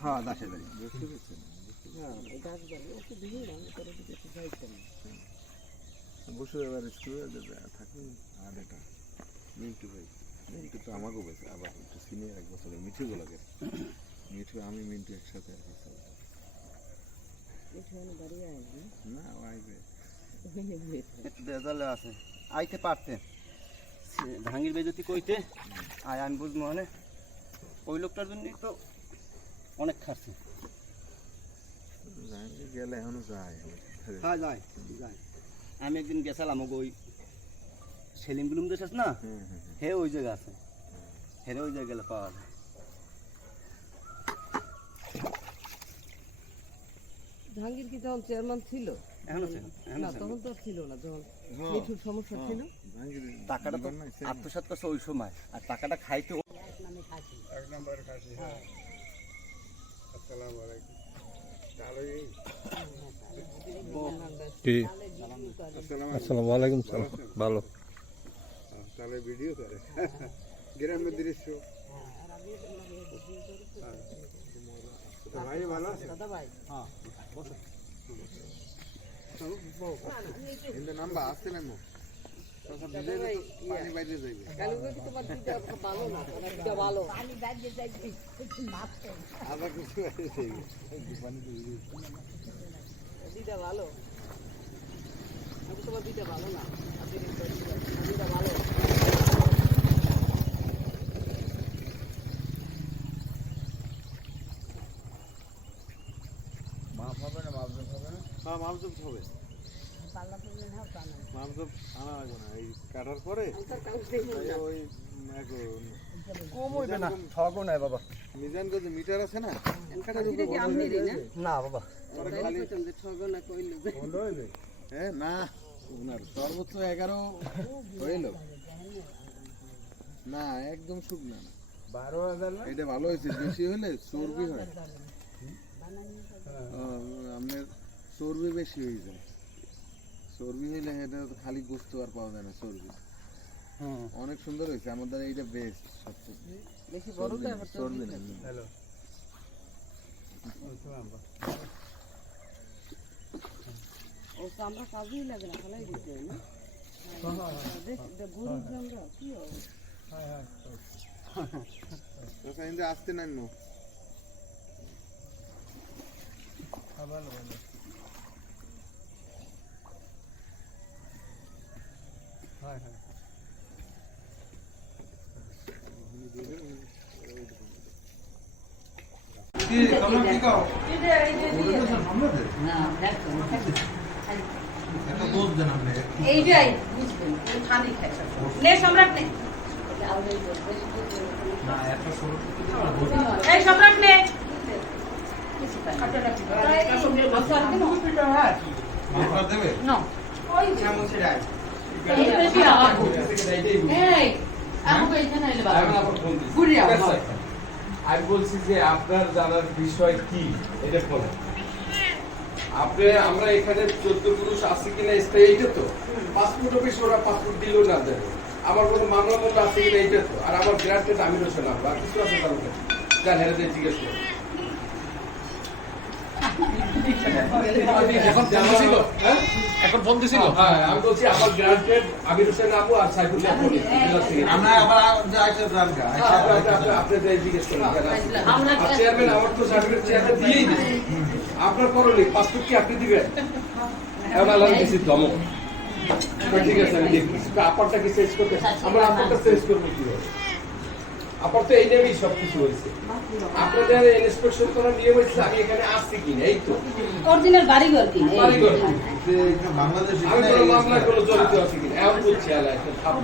হ্যাঁ দাসের বাড়ি। বসে এবার স্কুলে থাকি আর এটা। মিন্টু ভাই। মিন্টু তো আমাকেও গেছে আবার একটু সিনিয়র এক বছরের মিঠু গোলাকে মিঠু আমি মিন্টু একসাথে আর না আইবে। আছে। আইতে পারতেন সে- ভাঙ্গির বেজতি কইতে আয় আমি বুঝব মানে ওই লোকটার জন্যই তো অনেক গেলে এখনও যায় হ্যাঁ আমি একদিন গেছিলাম ওই সেলিম গুলুম দেশ আছে না। হে ওই জায়গা আছে। হেরে ওই জায়গায় গেলে পাওয়া যায়। জাহাঙ্গীর কি তখন চেয়ারম্যান ছিল? এখন না তখন তো ছিল না যখন হ্যাঁ, মিঠুর সমস্যা ছিল। টাকাটা তো আত্মসাৎ করছে ওই সময়। আর টাকাটা খাইতে ও- আসসালামু আলাইকুম। সালাম ভালো। তাহলে ভিডিও করে। গ্রামের দৃশ্য। তো ভাই ভালো আছে? দাদা ভাই। কিন্তু নাম্বার আসছে না দিদা ভালো না? তোমার দিদা ভালো। আবার দিদা ভালো। আমি তোমার না। আপনি কিন্তু দিদা- দিদা হ্যাঁ মামজব হবে। আনা লাগবে না এই কাটার পরে ওই এখন না ঠগও নাই বাবা। মিজান গজ মিটার আছে না এখানে এটা কি আমনেরই না? না বাবা। পরে খালি কইতাম না কইলো যে। বন্ধ হ্যাঁ না ওনার সর্বোচ্চ এগারো হইল। না একদম শুকনা না। বারো হাজার এটা ভালো হয়েছে বেশি হলে চর্বি হয়। আপনার চর্বি বেশি হয়ে যায়। চর্বি হইলে এটা তো খালি গোস্ত আর পাওয়া যায় না চর্বি। হুম। অনেক সুন্দর হয়েছে আমাদের এইটা বেস্ট সবচেয়ে। বেশি চর্বি না হ্যালো। ও আমরা কাজই লাগে না ফলাই দিতে হয় না। দেখ এটা গরুর জন্য নাই নো এইটাই বুঝবেন ঠান্ডি খায় নে সম্রাট নে। এই সম্রাট নে। No. ওই যে। এই আমি বলছি যে আপনার জানার বিষয় কি? এটা বলেন। আপনি, আমরা এখানে চোদ্দ পুরুষ আছি কিনা স্থায়ী, এইটা তো? পাসপোর্ট অফিস ওরা পাসপোর্ট দিলেও না দেবে আমার কোনো মামলা মামলা আছে কিনা, এইটা তো? আর আমার গ্রান্টেড আমি রয়েছে না কিছু আছে তার জিজ্ঞেস করুন। এখন জানা ছিল হ্যাঁ এখন হ্যাঁ আমি বলছি আমার গ্রান্টেড আমির হোসেন আবু আর সাইফুল আমরা আবার যাইতে জানগা চেয়ারম্যান আমার তো সার্টিফিকেট চেয়ারম্যান দিয়েই আপনার করলে পাসপোর্ট কি আপনি দিবেন? এখন আল্লাহ দিচ্ছি ধমক। ঠিক আছে আমি আপারটা কি চেঞ্জ করতে আমরা আপারটা চেঞ্জ করব কি হবে আপার তো এই নিয়েই সব কিছু হয়েছে আপনাদের ইন্সপেকশন করার নিয়ম হয়েছে আমি এখানে আসছি কিনা এই তো অরিজিনাল বাড়িঘর কি এই। বাড়িঘর কি? বাংলাদেশ আমি কোনো মামলায় কোনো জড়িত আছি কিনা এমন বলছি আল্লাহ একটা ভাব।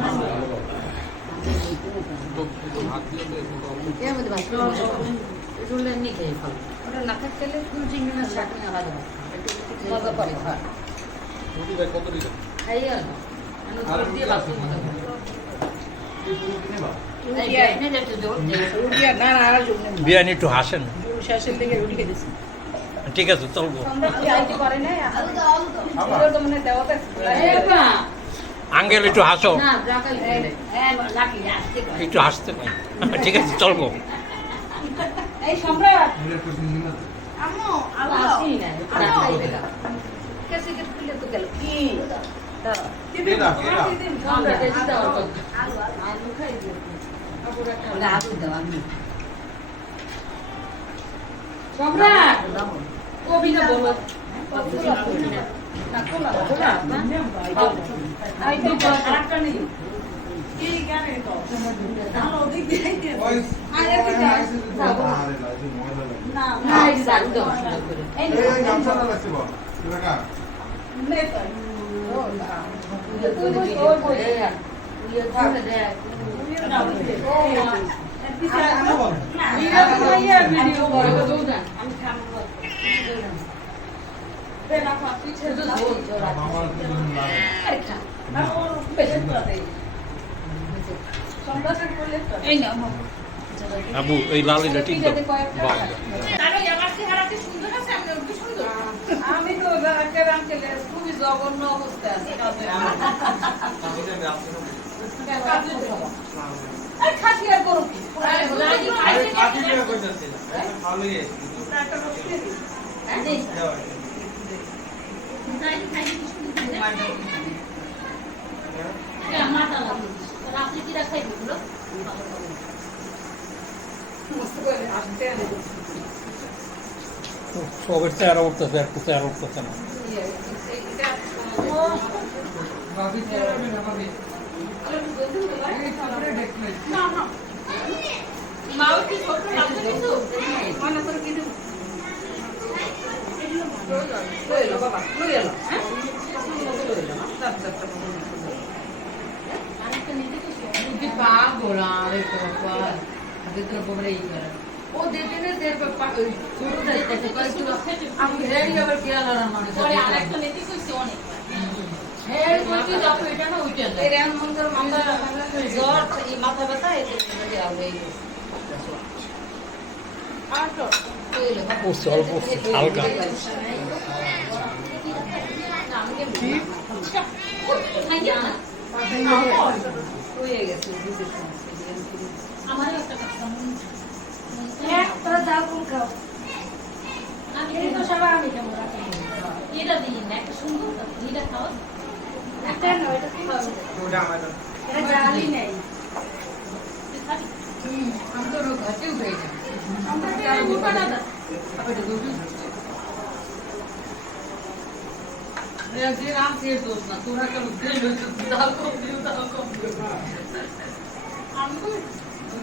মজা করে দিয়ে ভাত বিরিয়ানি একটু হাসেন। ঠিক আছে, চলবো। আঙ্গেল একটু হাসো। একটু হাসতে ঠিক আছে, চলবো। সম্রাট না সম্রাট এই দিতে হবে আলো আমি তো গানে তো আলো দিক দিয়ে আর করে কি? আছে। আমি কি সুন্দর আমি তো একেবারে আঙ্কেলে খুবই জঘন্য অবস্থা আছে আর খাসি আর করো কি সবের চেহারা উঠতেছে একটু চেহারা উঠতেছে না। মাও কি ছোট লাগছে কিন্তু মনে করে কিন্তু লই লো বাবা লই এলো হ্যাঁ লই লো সব সব সব ও দেতে না দেড় পা ছোট দেতে কয়েকটু আমি রেডি আবার কি আলার মানে পরে আরেকটা নীতি কইছে অনেক হেড কইছি দেখো এটা না ওইটা এই রাম মন্দির মাথা জ্বর এই মাথা ব্যথা এই যে হবে আর তো উঠছে অল্প উঠছে হালকা হয়ে গেছে তোরা যাও কোন খাও। আমি এই তো আমি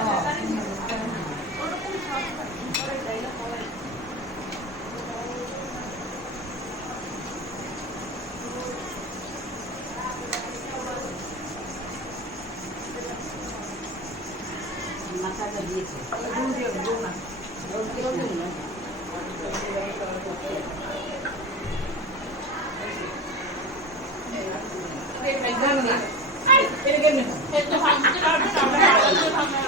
আমরা আমি তো খানা মামি দেখো ও ওয়াশরুমে গেছে দেখো মানে তো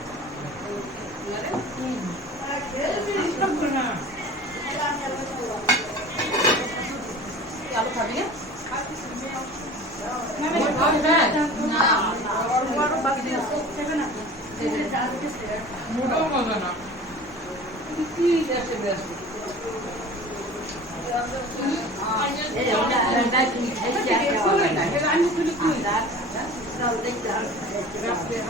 মোটাও মজা না কি দেশে ব্যস্ত আমি